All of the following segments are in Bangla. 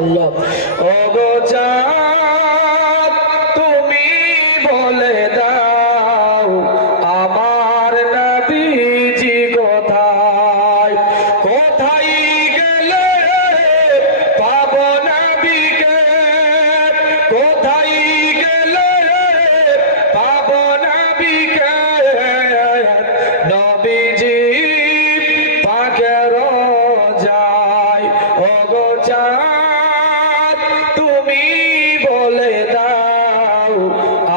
সুবহানাল্লাহ। ও গো চাঁদ তুমি বলে দাও আমার নবীজি কোথায়, কোথায় গেলে পাবো নবীকে, কোথায় গেলে পাবো নবীকে, নবীজি পাকের যায়। ও গো চাঁদ তুমি বলে দাও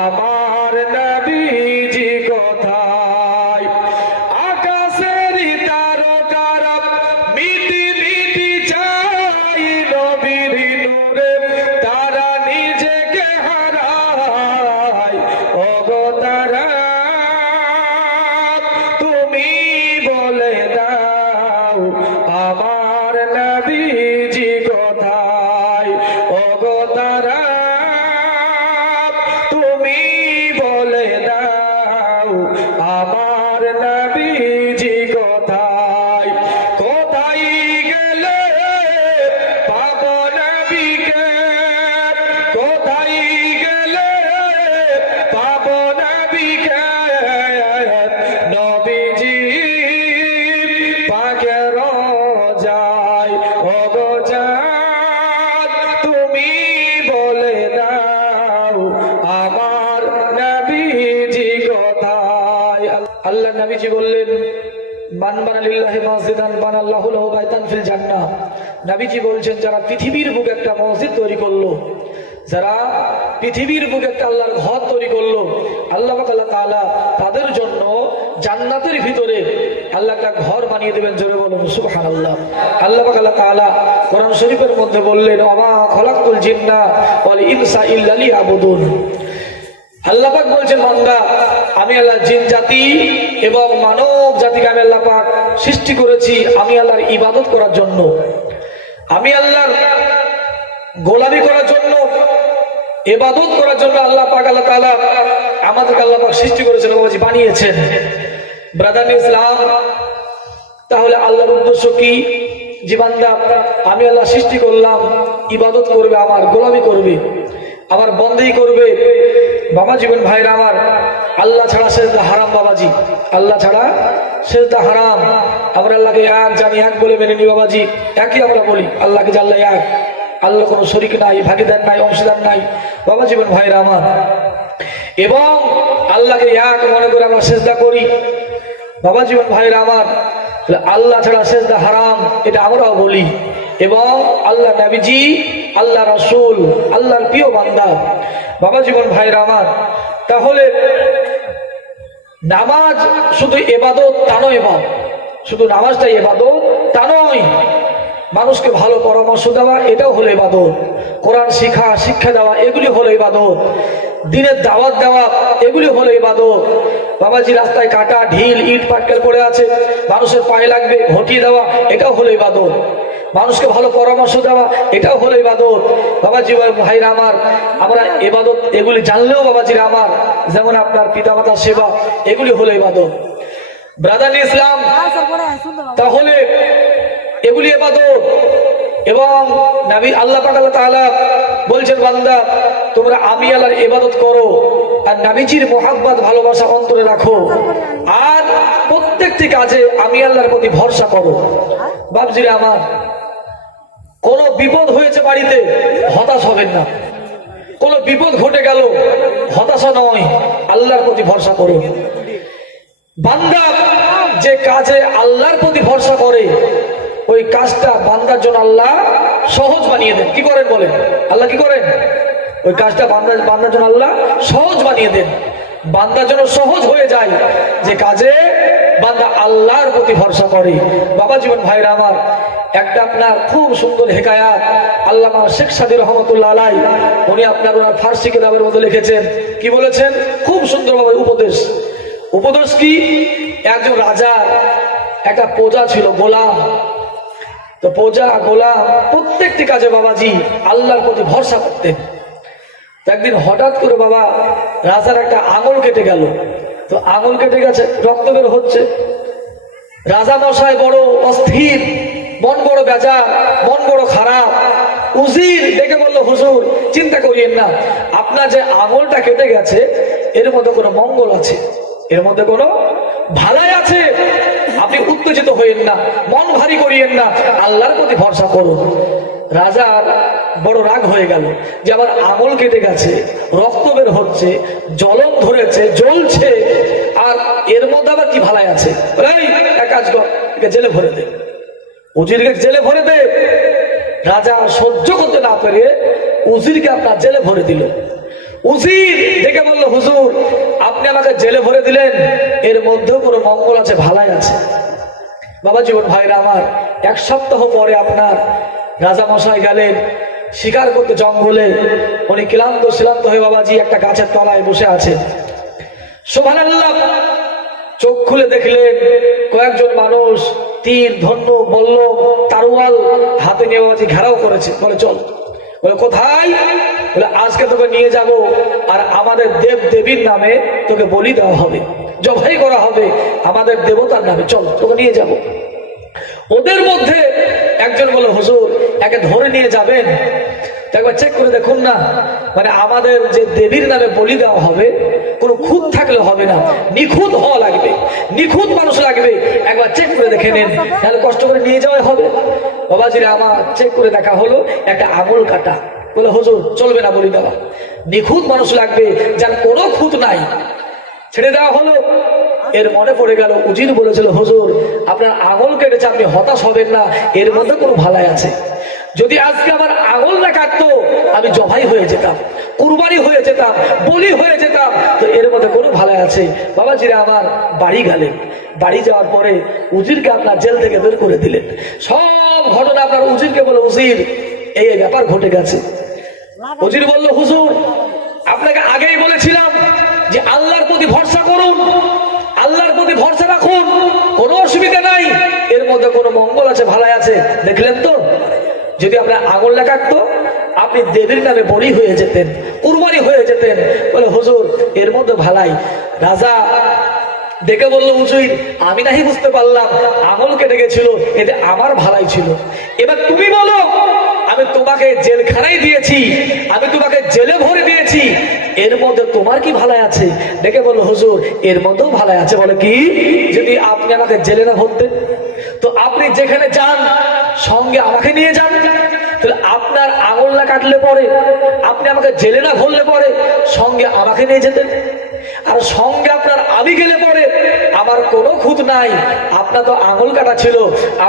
আমার নবীজি কোথায়। আকাশের তারকারা মিটি মিটি চাই নবীর নূরে তারা নিজেকে হারায়। ও গো তারা তুমি বলে দাও আমার নবীজি কোথায়। ও গো তারা তুমি বলে দাও আমার নবীজি কোথায়, কোথায় গেলে পাবো নবীকে, কোথায় গেলে পাবো নবীকে, নবীজি পাকের যায়। ও গো চাঁদ তুমি বলে দাও আমার নবীজি কোথায়। আল্লাহ নবীজি বললেন মান বানা লিল্লাহি মসজিদান বানাল্লাহু লাহু বাইতান ফিল জান্নাহ। নবীজি বলছেন যারা পৃথিবীর বুকে একটা মসজিদ তৈরি করলো, যারা পৃথিবীর বুকে একটা আল্লাহর ঘর তৈরি করলো, আল্লাহ পাক আল্লাহ তাআলা তাদের জন্য জান্নাতের ভিতরে আল্লাহ একটা ঘর বানিয়ে দেবেন। জোরে বলুন সুবহানাল্লাহ। আল্লাহ পাক আল্লাহ তাআলা কোরআন শরীফের মধ্যে বললেন ওমা খলাকতুল জিন্না ওয়াল ইনসা ইল্লা লিয়াবুদুন। আল্লাহ পাক বলছেন বান্দা আমি আল্লাহ জিন জাতি এবং মানব জাতিকে আমি আল্লাহ পাক সৃষ্টি করেছি আমি আল্লাহর ইবাদত করার জন্য, আমি আল্লাহর গোলামি করার জন্য, ইবাদত করার জন্য আল্লাহ পাক আল্লাহ তাআলা আমাদেরকে আল্লাহ পাক সৃষ্টি করেছেন, বাবাজি বানিয়েছেন। ব্রাদার ইসলাম, তাহলে আল্লাহর উদ্দেশ্য কি? যে বান্দা আমি আল্লাহ সৃষ্টি করলাম, ইবাদত করবে, আমার গোলামি করবে, আমার বন্দেগী করবে। বাবা জীবন ভাইরা আমার, আল্লাহ ছাড়া সেজদা হারাম বাবাজি, আল্লাহ ছাড়া সেজদা হারাম। আমরা আল্লাহকে এক জানি, এক বলে মেনে নি বাবাজি, একই আমরা বলি আল্লাহকে যে আল্লাহ এক, আল্লাহ কোনো শরীক নাই, ভাগিদার নাই, অংশীদার নাই বাবা জীবন ভাইরা আমার। এবং আল্লাহকে এক মনে করে আমরা সেজদা করি বাবা জীবন ভাইরা আমার। আল্লাহ ছাড়া সেজদা হারাম এটা আমরাও বলি। এবং আল্লাহ নবীজি, আল্লাহ রাসূল, আল্লাহর প্রিয় বান্দা বাবা জীবন ভাইরা আমার। তাহলে নামাজ শুধু ইবাদত তা নয়, শুধু নামাজটাই ইবাদত তা নয়, মানুষকে ভালো পরামর্শ দেওয়া এটাও হলো ইবাদত, কোরআন শিক্ষা দেওয়া এগুলি হলো ইবাদত, দিনের দাওয়াত দেওয়া এগুলি হলো ইবাদত। বাবাজি রাস্তায় কাটা ঢিল ইট পাটকেল পড়ে আছে, মানুষের পায়ে লাগবে, হটিয়ে দেওয়া এটাও হলো ইবাদত, মানুষকে ভালো পরামর্শ দেওয়া এটাও হলো ইবাদত। বাবাজি ভাইরা আমার, আমরা ইবাদত এগুলি জানলেও বাবাজিরা আমার, যেমন আপনার পিতামাতার সেবা এগুলি হলো ইবাদত। ব্রাদার ইসলাম, তাহলে এগুলি ইবাদত। এবং নবী আল্লাহ পাক আল্লাহ তাআলা বলছেন বান্দা তোমরা আমি আল্লাহর ইবাদত করো আর নবীজির মোহাব্বত ভালোবাসা অন্তরে রাখো, আর প্রত্যেকটি কাজে আমি আল্লাহর প্রতি ভরসা করো। বাবজিরা আমার, কোন বিপদ হয়েছে বাড়িতে হতাশ হবেন না, কোন বিপদ ঘটে গেল হতাশা নয়, আল্লাহর প্রতি ভরসা করো। বান্দা যে কাজে আল্লাহর প্রতি ভরসা করে ওই কাজটা বান্দার জন্য আল্লাহ সহজ বানিয়ে দেন। কি করেন বলেন? আল্লাহ কি করেন? ওই কাজটা বান্দার জন্য আল্লাহ সহজ বানিয়ে দেন, বান্দার জন্য সহজ হয়ে যায় যে কাজে বান্দা আল্লাহর প্রতি ভরসা করে। বাবা জীবন ভাইরা আমার, একটা আপনার খুব সুন্দর হেকায়াত আল্লামা শেখ সাদী রহমতুল্লাহ আলাইহি উনি আপনার ওনার ফার্সি কিতাবের মধ্যে লিখেছেন। কি বলেছেন? খুব সুন্দরভাবে উপদেশ। উপদেশ কি? একজন রাজার একটা প্রজা ছিল, গোলাম। তো প্রজা গোলাম প্রত্যেকটি কাজে বাবাজি আল্লাহর প্রতি ভরসা করতেন। একদিন হঠাৎ করে বাবা রাজার একটা আঙুল কেটে গেল। তো আঙুল কেটে গেছে, রক্ত বের হচ্ছে। রাজা মশাই বড় অস্থির, মন বড় বেজার, মন বড় খারাপ। উজির ডেকে বলল, হুজুর চিন্তা করিয়েন না, আপনার যে আঙুলটা কেটে গেছে এর মধ্যে কোনো মঙ্গল আছে, এর মধ্যে কোনো ভালাই আছে, আপনি উত্তেজিত হইেন না, মন ভারী করিয়েন না, আল্লাহর প্রতি ভরসা করুন। রাজার বড় রাগ হয়ে গেল যে আমার আঙুল কেটে গেছে, রক্ত বের হচ্ছে, জ্বলন ধরেছে, জ্বলছে, আর এর মধ্যে আবার কি ভালাই আছে, এই এক কাজ কর, একে জেলে ভরে দে, উজিরকে জেলে ভরে দে। রাজা সহ্য করতে না পেরে উজিরকে আপনার জেলে ভরে দিল। উজির ডেকে বলল, হুজুর আপনি আমাকে জেলে ভরে দিলেন, এর মধ্যেও কোনো মঙ্গল আছে, ভালাই আছে। বাবা জীবন ভাইরা আমার, এক সপ্তাহ পরে আপনার রাজা মশাই গেলেন শিকার করতে জঙ্গলে। উনি ক্লান্ত শিলান্ত হয়ে বাবাজি একটা গাছের তলায় বসে আছেন। সুবহানাল্লাহ, চোখ খুলে দেখলেন কয়েকজন মানুষ তীর, ধনুক, বল্লম, তারওয়াল হাতে নিয়ে বাবাজি ঘেরাও করেছে। বলে চল। বলে কোথায়? বলে আজকে তোকে নিয়ে যাব, আর আমাদের দেব দেবীর নামে তোকে বলি দেওয়া হবে, জবাই করা হবে আমাদের দেবতার নামে, চল তোকে নিয়ে যাব। ওদের মধ্যে একজন বলে, হুজুর একে ধরে নিয়ে যাবেন, একবার চেক করে দেখুন না, মানে আমাদের যে দেবীর নামে বলি দেওয়া হবে কোনো খুঁত থাকলে হবে না, নিখুঁত হওয়া লাগবে, নিখুঁত মানুষ লাগবে, একবার চেক করে দেখে নেন, তাহলে কষ্ট করে নিয়ে যাওয়াই হবে। বাবাজিরা আমার, চেক করে দেখা হলো একটা আঙুল কাটা। বলে হুজুর চলবে না বলি দেওয়া, নিখুঁত মানুষ লাগবে যার কোনো খুঁত নাই। ছেড়ে দেওয়া হলো। এর মনে পড়ে গেল উজির বলেছিল, হুজুর আপনার আঙুল কেটেছে, আপনি হতাশ হবেন না, এর মধ্যে কোনো ভালাই আছে। যদি আজকে আমার আঙুল না কাটতো আমি জবাই হয়ে যেতাম, কুরবানি হয়ে যেতাম, বলি হয়ে যেতাম, তো এর মধ্যে কোনো ভালাই আছে। বাবাজিরা আমার বাড়ি গেলেন। বাড়ি যাওয়ার পরে উজিরকে আপনার জেল থেকে বের করে দিলেন। সব ঘটনা আপনার উজিরকে বলে, উজির এই ব্যাপার ঘটে গেছে। উজির বলল, হুজুর আপনাকে আগেই বলেছিলাম যে আল্লাহর প্রতি ভরসা করুন, আল্লাহর প্রতি ভরসা রাখুন, কোনো অসুবিধা নাই, এর মধ্যে কোনো মঙ্গল আছে, ভালাই আছে। দেখলেন তো, যদি আপনার আঙুল না কাটতো আপনি দেবীর নামে বলি হয়ে যেতেন, কুরবানি হয়ে যেতেন। বলে হুজুর এর মধ্যে ভালাই। রাজা দেখে বলল, উজির আমি নাহি বুঝতে পারলাম আঙুল কেটে গেছিল, এতে আমার ভালাই ছিল, এবার তুমি বলো, আমি তোমাকে জেলখানায় দিয়েছি, আমি তোমাকে জেলে ভরে দিয়েছি, এর মধ্যে তোমার কি ভালাই আছে? দেখে বলল, হুজুর এর মধ্যেও ভালাই আছে। বলে কি? যদি আপনি আমাকে জেলে না ভরতেন তো আপনি যেখানে যান সঙ্গে আমাকে নিয়ে যান, তাহলে আপনার আঙুল না কাটলে পরে, আপনি আমাকে জেলে না ভরলে পরে সঙ্গে আমাকে নিয়ে যেতেন, আর সঙ্গে আপনার আমি গেলে পরে আমার কোনো খুঁত নাই, আপনার তো আঙুল কাটা ছিল,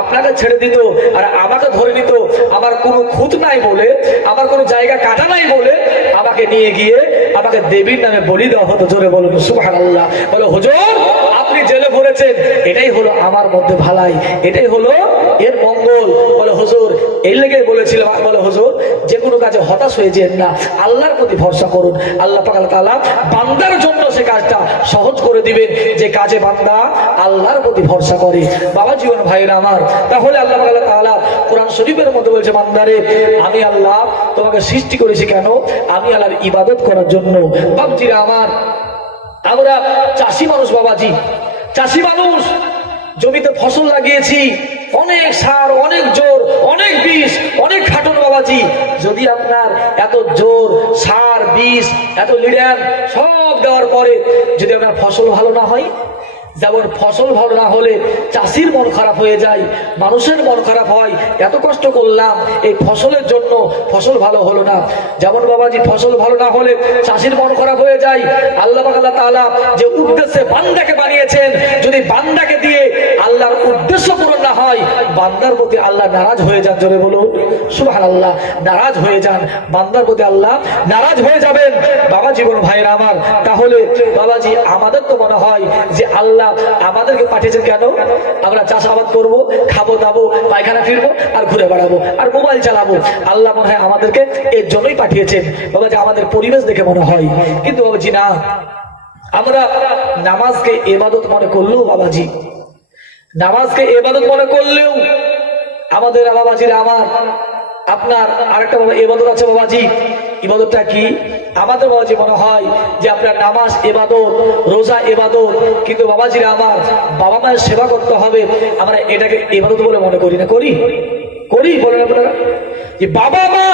আপনাকে ছেড়ে দিত আর আমাকে ধরে নিত, আমার কোনো খুঁত নাই বলে, আমার কোনো জায়গা কাটা নাই বলে আমাকে নিয়ে গিয়ে আমাকে দেবীর নামে বলি দেওয়া হতো। জোরে বলুন সুবহানাল্লাহ। বলো হুজুর আপনি জেলে ভরেছেন, এটাই হলো আমার মধ্যে ভালাই, এটাই হলো এর মঙ্গল। বলে হুজুর এই লেগে বলেছিলাম, বলে হুজুর যে কোনো কাজে হতাশ হয়ে যেন না, আল্লাহর প্রতি ভরসা করুন, আল্লাহ পাক তাআলা বান্দার জন্য সে কাজটা সহজ করে দিবেন যে কাজে বান্দা আল্লাহর প্রতি ভরসা করে। বাবা জীবন ভাইরা আমার, তাহলে আল্লাহ পাক তাআলা কোরআন শরীফের মধ্যে বলছে, বান্দারে আমি আল্লাহ তোমাকে সৃষ্টি করেছি কেন? আমি আল্লাহর ইবাদত করার জন্য। বাবজিরা আমার, আমরা চাষি মানুষ, বাবাজি চাষি মানুষ, জমিতে ফসল লাগিয়েছি, অনেক সার, অনেক জোর, অনেক বিষ, অনেক খাটুন বাবাজি। যদি আপনার এত জোর, সার, বিষ, এত লিডার সব দেওয়ার পরে যদি আপনার ফসল ভালো না হয়, যেমন ফসল ভালো না হলে চাষির মন খারাপ হয়ে যায়, মানুষের মন খারাপ হয়, এত কষ্ট করলাম এই ফসলের জন্য, ফসল ভালো হলো না। যেমন বাবাজি ফসল ভালো না হলে চাষির মন খারাপ হয়ে যায়। আল্লাহ তাআলা যে উদ্দেশ্যে বান্দাকে বানিয়েছেন, যদি বান্দাকে দিয়ে আল্লাহর উদ্দেশ্য পূরণ না হয়, বান্দার প্রতি আল্লাহ নারাজ হয়ে যান। জোরে বলুন সুবহানাল্লাহ। নারাজ হয়ে যান, বান্দার প্রতি আল্লাহ নারাজ হয়ে যাবেন। বাবা জীবন ভাইরা আমার, তাহলে বাবাজি আমাদের তো মনে হয় যে আল্লাহ আমাদেরকে পাঠিয়েছেন কেন? আমরা চাষাবাদ করব, খাবো দাবো, পায়খানা ফিরবো আর ঘুরে বেড়াবো আর মোবাইল চালাবো। আল্লাহ মনে হয় আমাদেরকে এর জন্যই পাঠিয়েছেন বাবাজি, আমাদের পরিবেশ দেখে মনে হয়। কিন্তু বাবাজি না, আমরা নামাজকে ইবাদত মনে করলেও, বাবাজি নামাজকে ইবাদত মনে করলেও আমাদের বাবাজিরা আমার, আপনার আরেকটা ইবাদত আছে বাবাজি। ইবাদতটা কি? আমাদের বাবাজি মনে হয় যে আপনার নামাজ ইবাদত, রোজা ইবাদত, কিন্তু বাবাজিরা আমার বাবা মায়ের সেবা করতে হবে, আমরা এটাকে ইবাদত বলে মনে করি না? করি? করি বলেন আপনারা? যে বাবা মা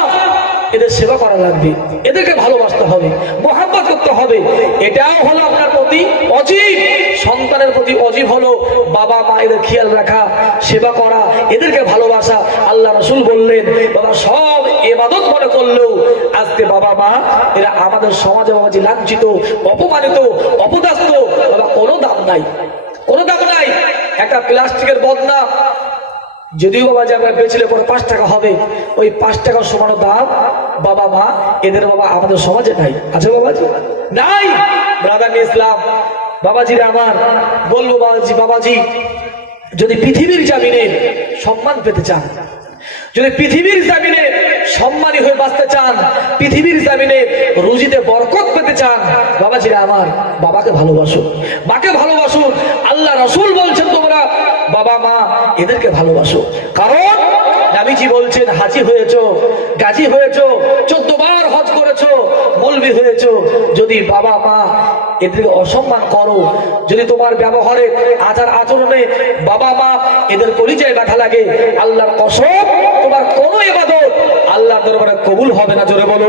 এদের সেবা করা লাগবে, এদেরকে ভালোবাসতে হবে, মহাব্বত করতে হবে। এটাও হলো আপনার প্রতি অজীব, সন্তানের প্রতি অজীব হলো বাবা মা এদের খেয়াল রাখা, সেবা করা, এদেরকে ভালোবাসা। আল্লাহ রাসূল বললেন বাবা সব ইবাদত মনে করলেও আজকে বাবা মা এরা আমাদের সমাজে বাবা যে লাঞ্ছিত, অপমানিত, অপদাস্ত, বাবা কোনো দাম নাই, কোনো দাম নাই। একটা প্লাস্টিকের বদনা যদিও বাবা যে আমরা বেচলে পরে 5 টাকা হবে, ওই 5 টাকা সমান দাম বাবা মা এদের বাবা আমাদের সমাজে নাই। আছে বাবাজি? নাই। ব্রাদার ইসলাম বাবাজিরা আমার বলবো বাবাজি যদি পৃথিবীর জামিনে সম্মান পেতে চান, যদি পৃথিবীর জামিনে সম্মানী হয়ে বাঁচতে চান, পৃথিবীর জামিনে রুজিতে বরকত পেতে চান, বাবাজিরা আমার বাবাকে ভালোবাসুন, মাকে ভালোবাসুন। আল্লাহ রাসূল বলছেন তোমরা বাবা মা এদেরকে ভালোবাসো। কারণ নবীজি বলছেন হাজী হয়েছো, গাজী হয়েছো, 14 বার হজ করেছো, মৌলবি হয়েছো, যদি বাবা মা এদেরকে অসম্মান করো, যদি তোমার ব্যবহারে আচার আচরণে বাবা মা এদের পরিচয় ব্যথা লাগে, আল্লাহর কসম তোমার কোনো ইবাদত আল্লাহর দরবারে কবুল হবে না। জোরে বলো।